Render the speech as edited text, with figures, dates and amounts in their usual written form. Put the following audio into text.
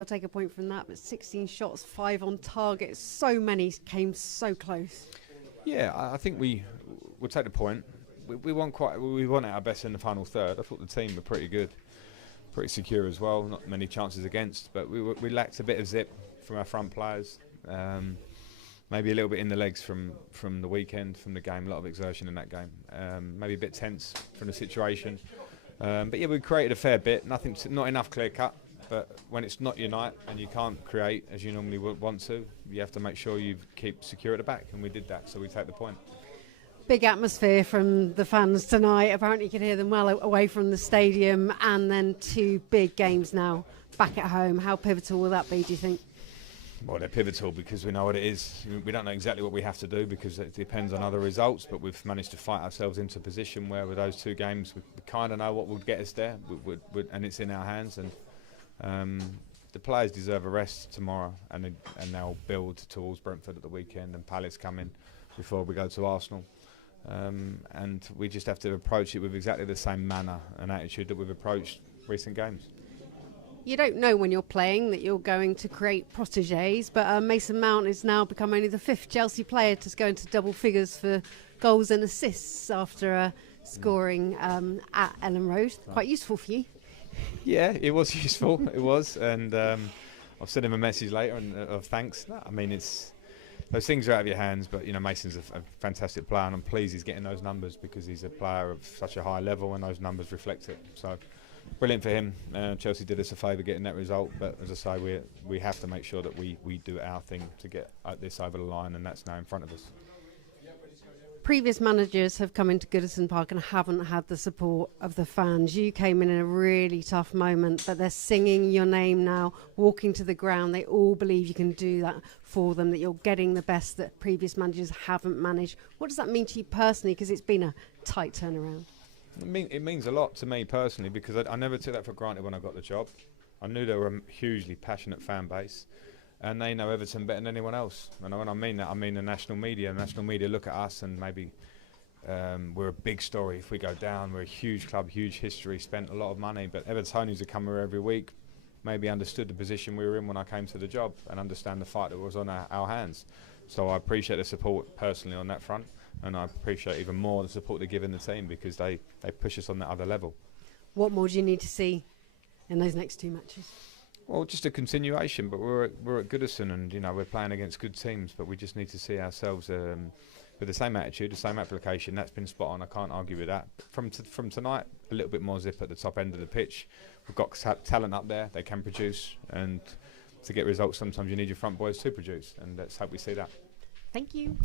I'll take a point from that, but 16 shots, 5 on target. So many came so close. Yeah, I think we'll take the point. We want our best in the final third. I thought the team were pretty good, pretty secure as well. Not many chances against, but we lacked a bit of zip from our front players. Maybe a little bit in the legs from the weekend, from the game. A lot of exertion in that game. Maybe a bit tense from the situation. But yeah, we created a fair bit. Not enough clear cut. But when it's not your night and you can't create as you normally would want to, you have to make sure you keep secure at the back, and we did that, so we take the point. Big atmosphere from the fans tonight. Apparently you can hear them well away from the stadium, and then 2 big games now back at home. How pivotal will that be, do you think? Well, they're pivotal because we know what it is. We don't know exactly what we have to do because it depends on other results, but we've managed to fight ourselves into a position where with those 2 games we kind of know what will get us there, and it's in our hands. And the players deserve a rest tomorrow, and they'll build towards Brentford at the weekend and Palace coming before we go to Arsenal. And we just have to approach it with exactly the same manner and attitude that we've approached recent games. You don't know when you're playing that you're going to create protégés, but Mason Mount has now become only the 5th Chelsea player to go into double figures for goals and assists after scoring at Ellen Road. Quite useful for you. Yeah, it was useful. It was, and I'll send him a message later of thanks. I mean, those things are out of your hands, but you know, Mason's a fantastic player, and I'm pleased he's getting those numbers because he's a player of such a high level, and those numbers reflect it. So, brilliant for him. Chelsea did us a favour getting that result, but as I say, we have to make sure that we do our thing to get this over the line, and that's now in front of us. Previous managers have come into Goodison Park and haven't had the support of the fans. You came in a really tough moment, but they're singing your name now, walking to the ground. They all believe you can do that for them, that you're getting the best that previous managers haven't managed. What does that mean to you personally? Because it's been a tight turnaround. It means a lot to me personally because I never took that for granted when I got the job. I knew they were a hugely passionate fan base. And they know Everton better than anyone else. And when I mean that, I mean the national media. The national media look at us and maybe we're a big story. If we go down, we're a huge club, huge history, spent a lot of money. But Evertonians who come here every week maybe understood the position we were in when I came to the job and understand the fight that was on our hands. So I appreciate the support personally on that front. And I appreciate even more the support they give in the team because they push us on that other level. What more do you need to see in those next 2 matches? Well, just a continuation, but we're at Goodison, and you know we're playing against good teams, but we just need to see ourselves with the same attitude, the same application. That's been spot on. I can't argue with that. From tonight, a little bit more zip at the top end of the pitch. We've got talent up there; they can produce, and to get results, sometimes you need your front boys to produce, and let's hope we see that. Thank you. Thank you.